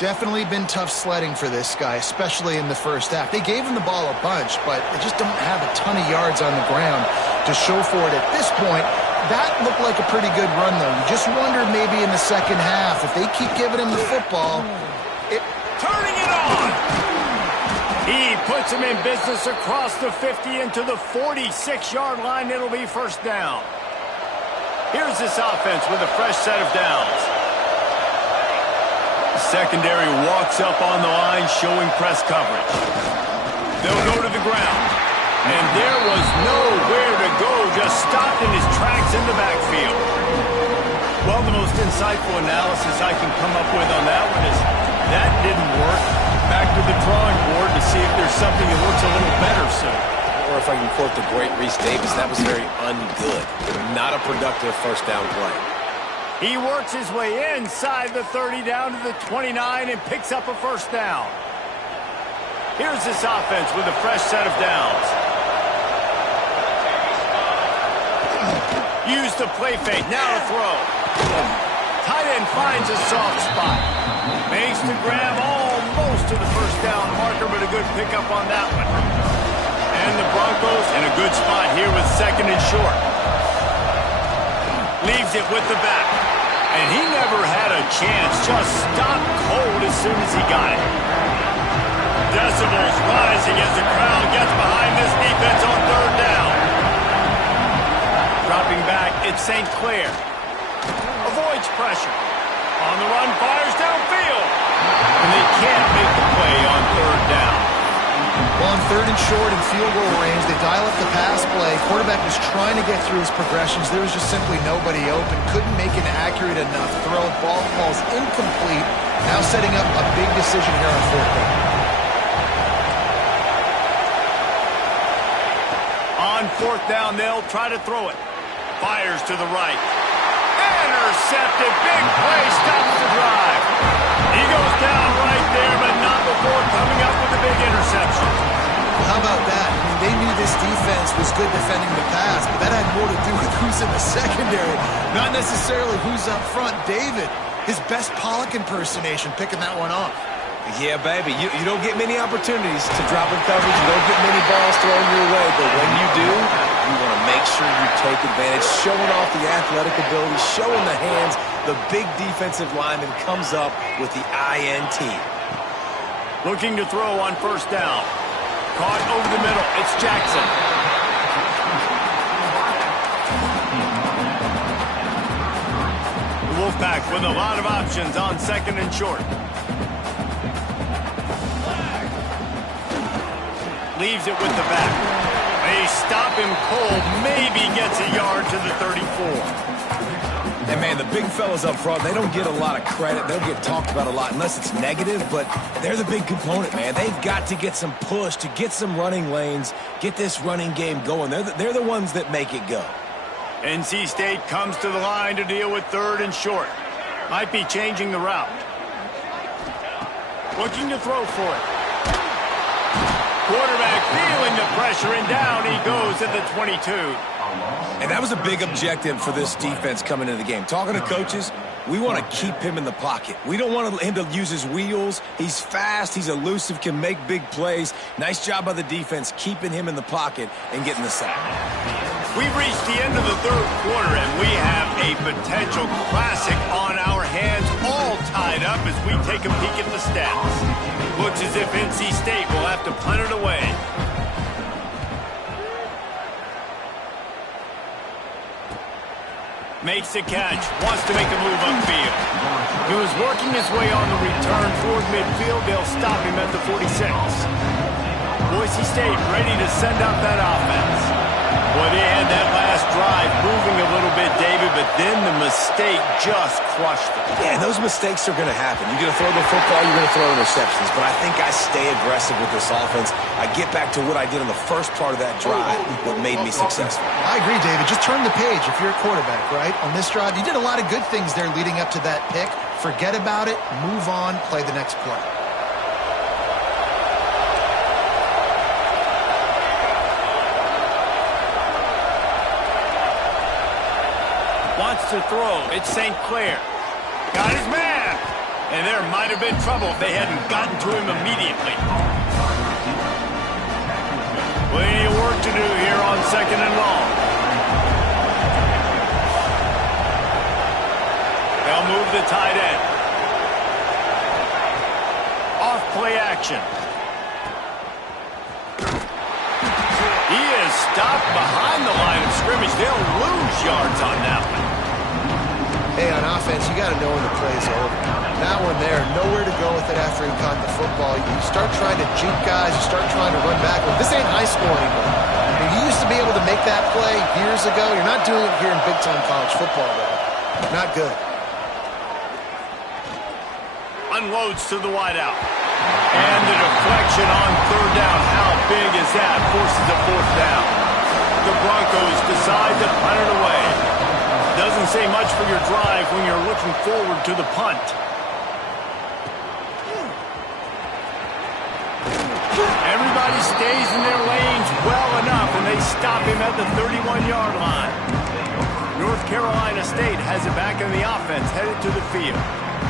Definitely been tough sledding for this guy, especially in the first half. They gave him the ball a bunch, but they just don't have a ton of yards on the ground to show for it at this point. that looked like a pretty good run, though. You just wonder maybe in the second half, if they keep giving him the football. Turning it on! He puts him in business across the 50 into the 46-yard line. It'll be first down. Here's this offense with a fresh set of downs. The secondary walks up on the line, showing press coverage. They'll go to the ground. And there was nowhere to go, just stopped in his tracks in the backfield. Well, the most insightful analysis I can come up with on that one is that didn't work. Back to the drawing board to see if there's something that works a little better soon. Or if I can quote the great Reese Davis, that was very ungood. Not a productive first down play. He works his way inside the 30 down to the 29 and picks up a first down. Here's this offense with a fresh set of downs. Use the play fake. Now to throw. Tight end finds a soft spot. Makes the grab almost to the first down marker, but a good pickup on that one. And the Broncos in a good spot here with second and short. Leaves it with the back. And he never had a chance. Just stopped cold as soon as he got it. Decibels rising as the crowd gets behind this defense on third down. Dropping back, it's St. Clair. Avoids pressure. On the run, fires downfield. And they can't make the play on third down. Well, on third and short and field goal range, they dial up the pass play. Quarterback was trying to get through his progressions. There was just simply nobody open. Couldn't make an accurate enough throw. Ball falls incomplete. Now setting up a big decision here on fourth down. On fourth down, they'll try to throw it. Fires to the right. Intercepted. Big play. Stops the drive. He goes down right there, but not before coming up with a big interception. How about that? I mean, they knew this defense was good defending the pass, but that had more to do with who's in the secondary, not necessarily who's up front. David, his best Pollock impersonation, picking that one off. Yeah, baby, you don't get many opportunities to drop in coverage. You don't get many balls thrown your way, but when you do, you want to make sure you take advantage, showing off the athletic ability, showing the hands. The big defensive lineman comes up with the INT. Looking to throw on first down. Caught over the middle. It's Jackson. The Wolfpack with a lot of options on second and short. Leaves it with the back. They stop him cold. Maybe gets a yard to the 34. And, man, the big fellas up front, they don't get a lot of credit. They don't get talked about a lot unless it's negative, but they're the big component, man. They've got to get some push, to get some running lanes, get this running game going. They're the ones that make it go. NC State comes to the line to deal with third and short. Might be changing the route. Looking to throw for it. Quarterback feeling the pressure, and down he goes at the 22. And that was a big objective for this defense coming into the game. Talking to coaches, we want to keep him in the pocket. We don't want him to use his wheels. He's fast. He's elusive, can make big plays. Nice job by the defense keeping him in the pocket and getting the sack. We've reached the end of the third quarter, and we have a potential classic on our hands, all tied up as we take a peek at the stats. Looks as if NC State will have to punt it away. Makes the catch, wants to make a move upfield. He was working his way on the return toward midfield. They'll stop him at the 46. Boise State ready to send out that offense. Boy, they had that last drive moving a little bit, David, but then the mistake just crushed them. Yeah, those mistakes are going to happen. You're going to throw the football, you're going to throw interceptions. But I think I stay aggressive with this offense. I get back to what I did on the first part of that drive, what made me successful. I agree, David. Just turn the page if you're a quarterback, right? On this drive, you did a lot of good things there leading up to that pick. Forget about it, move on, play the next play. Wants to throw. It's St. Clair. Got his man. And there might have been trouble if they hadn't gotten to him immediately. Plenty of work to do here on second and long. They'll move the tight end. Off play action. He is stopped behind the line of scrimmage. They'll lose yards on that one. Hey, on offense, you got to know when the play's over. That one there, nowhere to go with it after he caught the football. You start trying to juke guys. You start trying to run back. This ain't high school anymore. I mean, you used to be able to make that play years ago. You're not doing it here in big-time college football, though. Not good. Unloads to the wideout. And the deflection on third down. How big is that? Forces a fourth down. The Broncos decide to punt it away. Doesn't say much for your drive when you're looking forward to the punt. Everybody stays in their lanes well enough, and they stop him at the 31-yard line. North Carolina State has it back in the offense, headed to the field.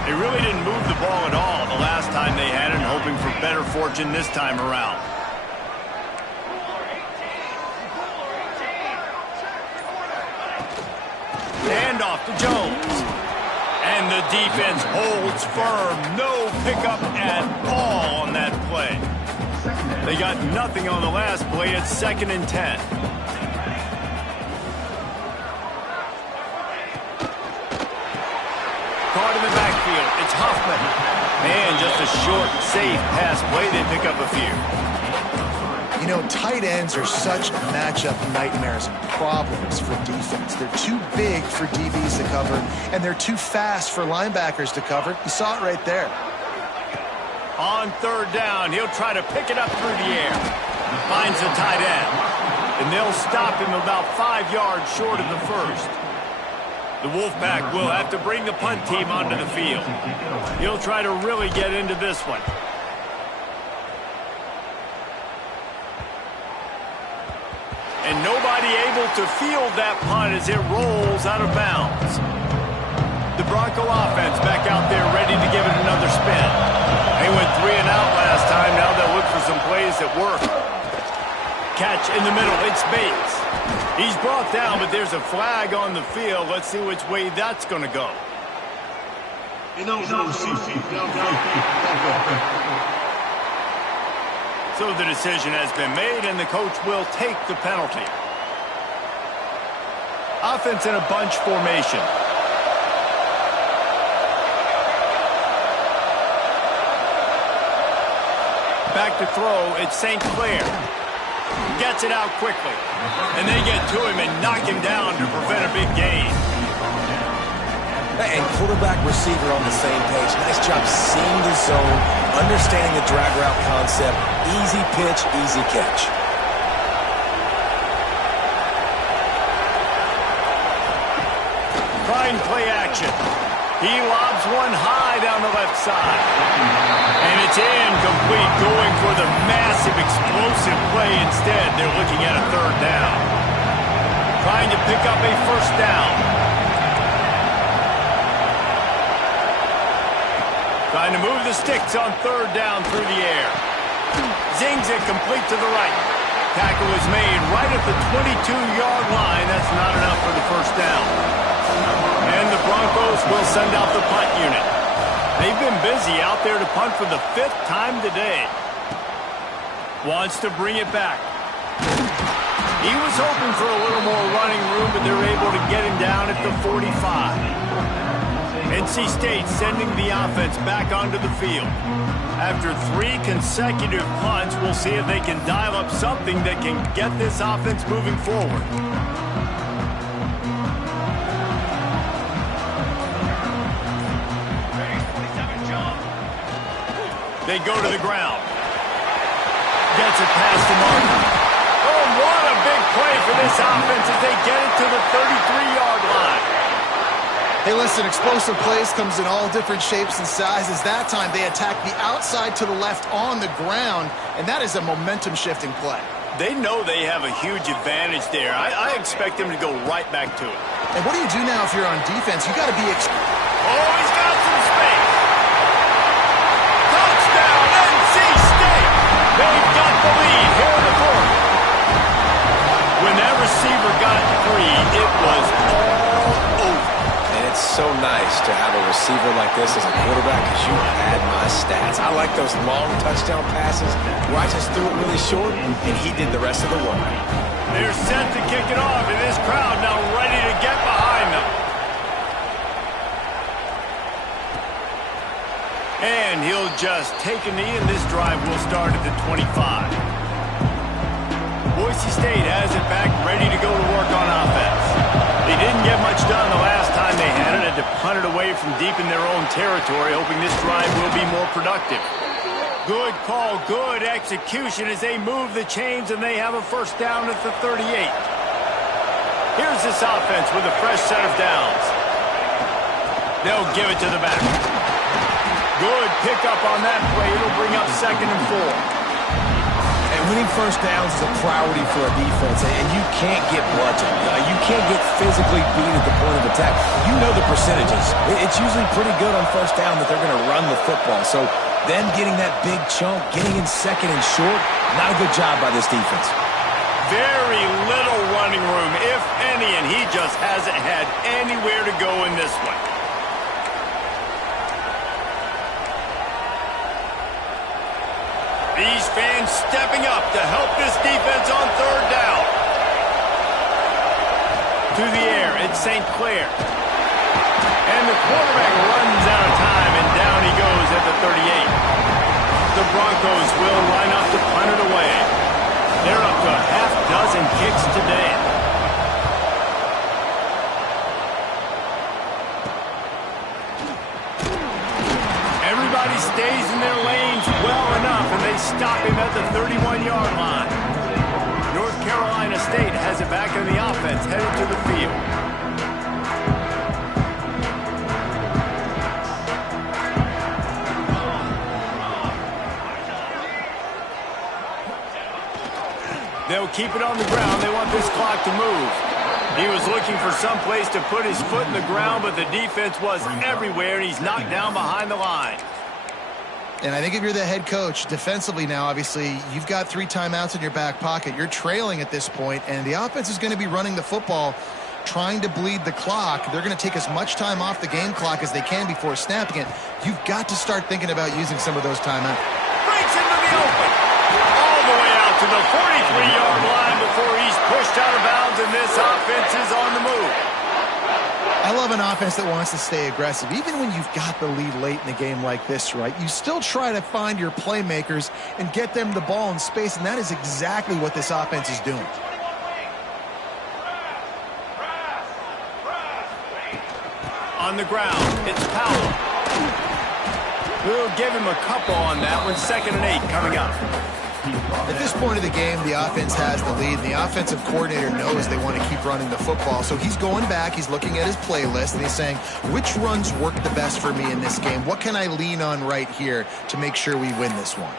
They really didn't move the ball at all the last time they had it, hoping for better fortune this time around. Handoff to Jones. And the defense holds firm. No pickup at all on that play. They got nothing on the last play. It's 2nd and 10. Caught in the backfield. It's Huffman. And just a short, safe pass play. They pick up a few. You know, tight ends are such matchup nightmares and problems for defense. They're too big for DBs to cover, and they're too fast for linebackers to cover. You saw it right there. On third down, he'll try to pick it up through the air. Finds the tight end. And they'll stop him about 5 yards short of the first. The Wolfpack will have to bring the punt team onto the field. He'll try to really get into this one. And nobody able to field that punt as it rolls out of bounds. The Bronco offense back out there ready to give it another spin. They went 3 and out last time. Now they'll look for some plays that work. Catch in the middle. It's Bates. He's brought down, but there's a flag on the field. Let's see which way that's going to go. So the decision has been made, and the coach will take the penalty. Offense in a bunch formation. Back to throw, it's St. Clair. Gets it out quickly. And they get to him and knock him down to prevent a big gain. And quarterback receiver on the same page. Nice job seeing the zone, understanding the drag route concept. Easy pitch, easy catch. Fine play action. He lobs one high down the left side. And it's incomplete, going for the massive explosive play instead. They're looking at a third down. Trying to pick up a first down. Trying to move the sticks on third down through the air. Zings it complete to the right. Tackle is made right at the 22-yard line. That's not enough for the first down. And the Broncos will send out the punt unit. They've been busy out there to punt for the 5th time today. Wants to bring it back. He was hoping for a little more running room, but they're able to get him down at the 45. NC State sending the offense back onto the field. After 3 consecutive punts, we'll see if they can dial up something that can get this offense moving forward. They go to the ground. Gets it past the Martin. Oh, what a big play for this offense as they get it to the 33-yard line. Hey, listen, explosive plays comes in all different shapes and sizes. That time, they attack the outside to the left on the ground, and that is a momentum-shifting play. They know they have a huge advantage there. I expect them to go right back to it. And what do you do now if you're on defense? You got to be... Oh, he's got some space. Touchdown, NC State. They've got the lead here in the 4th. When that receiver got free, it was all over. It's so nice to have a receiver like this as a quarterback because you had my stats. I like those long touchdown passes where I just threw it really short and he did the rest of the work. They're set to kick it off, and this crowd now ready to get behind them. And he'll just take a knee, and this drive will start at the 25. Boise State has it back, ready to go to work on offense. They didn't get much done the last time they had it, had to punt it away from deep in their own territory, hoping this drive will be more productive. Good call, good execution as they move the chains, and they have a first down at the 38. Here's this offense with a fresh set of downs. They'll give it to the back. Good pickup on that play. It'll bring up 2nd and 4. And winning first downs is a priority for a defense, and you can't get bludgeoned. You can't get physically beat at the point of attack. You know the percentages. It's usually pretty good on first down that they're going to run the football. So then getting that big chunk, getting in 2nd and short, not a good job by this defense. Very little running room, if any, and he just hasn't had anywhere to go in this one. These fans stepping up to help this defense on 3rd down. To the air, it's St. Clair. And the quarterback runs out of time, and down he goes at the 38. The Broncos will line up to punt it away. They're up to a half dozen kicks today. Everybody stays in their lanes well enough, and they stop him at the 31-yard line. North Carolina State has it back in the offense, headed to the field. They'll keep it on the ground. They want this clock to move. He was looking for some place to put his foot in the ground, but the defense was everywhere, and he's knocked down behind the line. And I think if you're the head coach, defensively now, obviously, you've got 3 timeouts in your back pocket. You're trailing at this point, and the offense is going to be running the football, trying to bleed the clock. They're going to take as much time off the game clock as they can before snapping it. You've got to start thinking about using some of those timeouts. Breaks into the open. All the way out to the 43-yard line before he's pushed out of bounds, and this offense is on the move. I love an offense that wants to stay aggressive. Even when you've got the lead late in the game like this, right, you still try to find your playmakers and get them the ball in space, and that is exactly what this offense is doing. On the ground, it's Powell. We'll give him a couple on that one. 2nd and 8 coming up. At this point of the game, the offense has the lead, and the offensive coordinator knows they want to keep running the football. So he's going back, he's looking at his playlist, and he's saying, which runs work the best for me in this game? What can I lean on right here to make sure we win this one?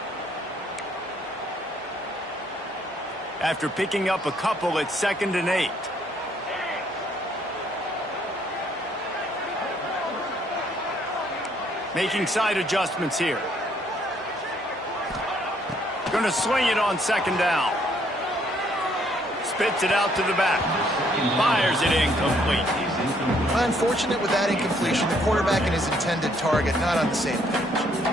After picking up a couple, it's 2nd and 8. Making side adjustments here. Going to swing it on 2nd down. Spits it out to the back. Fires it incomplete. Unfortunate with that incompletion. The quarterback and his intended target not on the same page.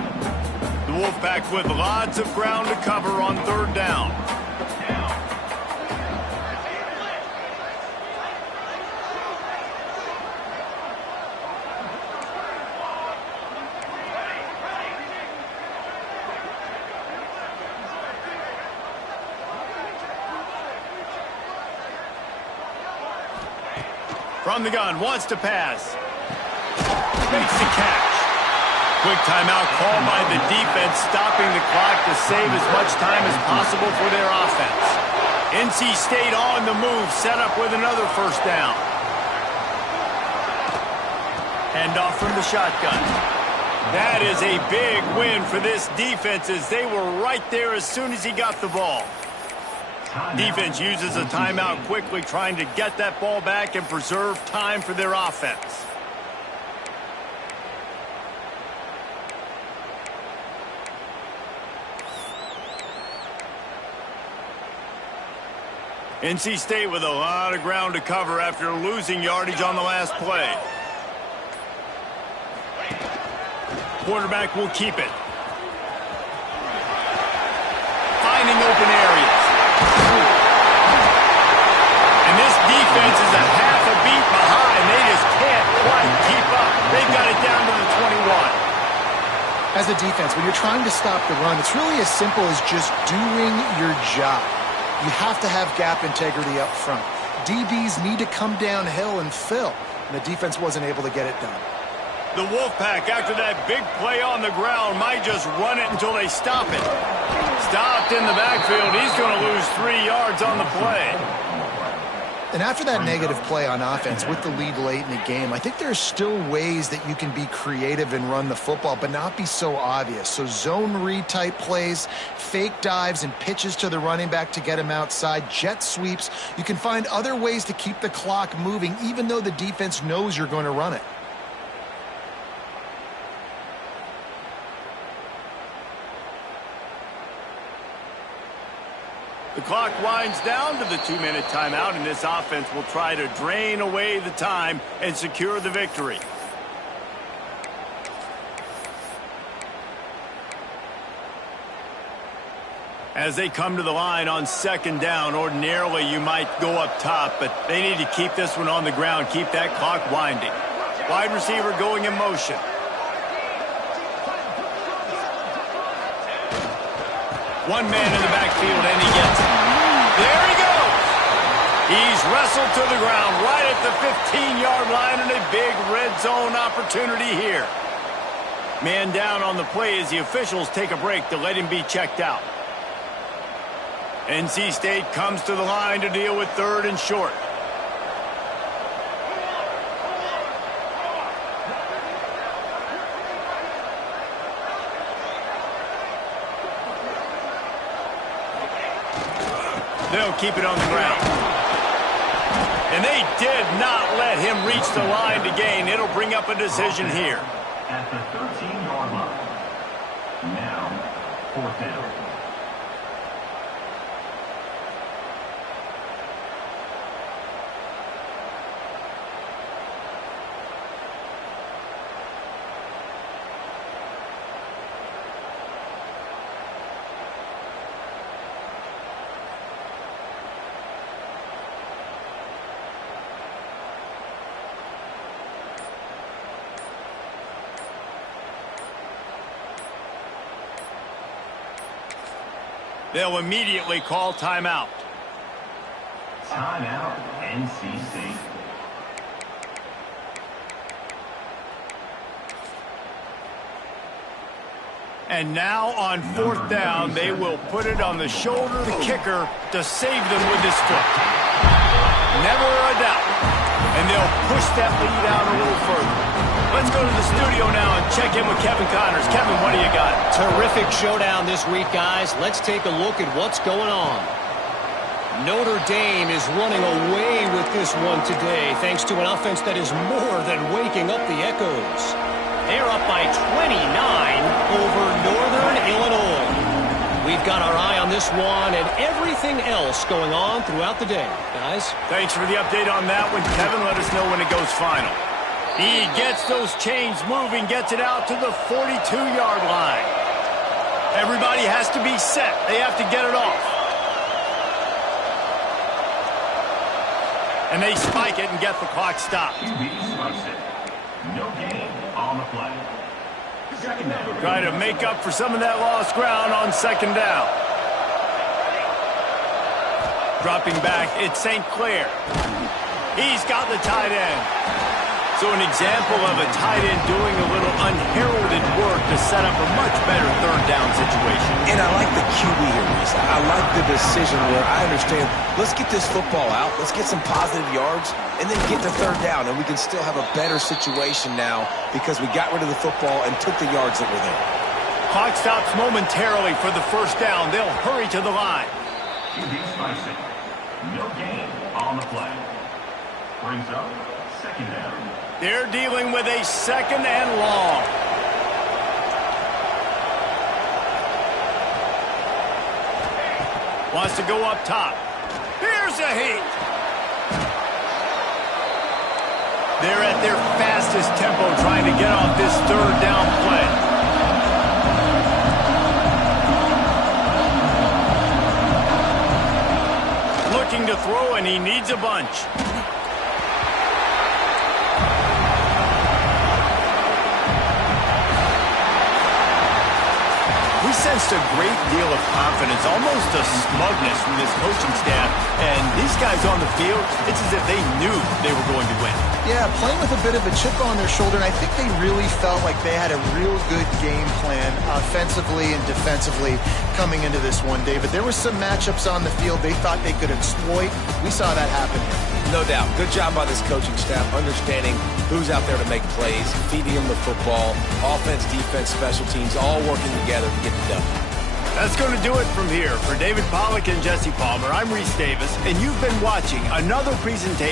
The Wolfpack with lots of ground to cover on 3rd down. From the gun, wants to pass. Makes the catch. Quick timeout called by the defense, stopping the clock to save as much time as possible for their offense. NC State on the move, set up with another first down. Handoff from the shotgun. That is a big win for this defense as they were right there as soon as he got the ball. Defense uses a timeout quickly, trying to get that ball back and preserve time for their offense. NC State with a lot of ground to cover after losing yardage on the last play. Quarterback will keep it. Finding open areas. And this defense is a half a beat behind. They just can't quite keep up. They've got it down to the 21. As a defense, when you're trying to stop the run, it's really as simple as just doing your job. You have to have gap integrity up front. DBs need to come downhill and fill, and the defense wasn't able to get it done. The Wolfpack, after that big play on the ground, might just run it until they stop it. Stopped in the backfield. He's going to lose 3 yards on the play. And after that negative play on offense with the lead late in the game, I think there's still ways that you can be creative and run the football, but not be so obvious. So zone read type plays, fake dives and pitches to the running back to get him outside, jet sweeps. You can find other ways to keep the clock moving, even though the defense knows you're going to run it. The clock winds down to the 2-minute timeout, and this offense will try to drain away the time and secure the victory. As they come to the line on second down, ordinarily you might go up top, but they need to keep this one on the ground, keep that clock winding. Wide receiver going in motion. One man in the backfield, and he gets it. There he goes. He's wrestled to the ground right at the 15-yard line, and a big red zone opportunity here. Man down on the play as the officials take a break to let him be checked out. NC State comes to the line to deal with 3rd and short. They'll keep it on the ground. And they did not let him reach the line to gain. It'll bring up a decision here. At the 13-yard line. Now, 4th down. They'll immediately call timeout. Timeout, NC State. And now on 4th down, they will put it on the shoulder of the kicker to save them with his foot. Never a doubt. And they'll push that lead out a little further. Let's go to the studio now and check in with Kevin Connors. Kevin, what do you got? Terrific showdown this week, guys. Let's take a look at what's going on. Notre Dame is running away with this one today, thanks to an offense that is more than waking up the echoes. They're up by 29 over Northern Illinois. We've got our eye on this one and everything else going on throughout the day. Guys? Thanks for the update on that one, Kevin. Let us know when it goes final. He gets those chains moving, gets it out to the 42-yard line. Everybody has to be set. They have to get it off. And they spike it and get the clock stopped. QB spikes it. No gain on the play. Second down. Try to make up for some of that lost ground on second down. Dropping back, it's St. Clair. He's got the tight end. So an example of a tight end doing a little unheralded work to set up a much better 3rd down situation. And I like the QB here, Reese. I like the decision where I understand, let's get this football out, let's get some positive yards, and then get to 3rd down, and we can still have a better situation now because we got rid of the football and took the yards that were there. Clock stops momentarily for the 1st down. They'll hurry to the line. QB spikes it. No gain on the play. Brings up 2nd down. They're dealing with a 2nd and long. Wants to go up top. Here's a heat. They're at their fastest tempo trying to get off this 3rd down play. he needs a bunch. We sensed a great deal of confidence, almost a smugness from this coaching staff. And these guys on the field, it's as if they knew they were going to win. Yeah, playing with a bit of a chip on their shoulder, and I think they really felt like they had a real good game plan offensively and defensively coming into this one, David. There were some matchups on the field they thought they could exploit. We saw that happen here. No doubt. Good job by this coaching staff, understanding who's out there to make plays, feeding them the football, offense, defense, special teams, all working together to get the W. That's going to do it from here. For David Pollack and Jesse Palmer, I'm Reese Davis, and you've been watching another presentation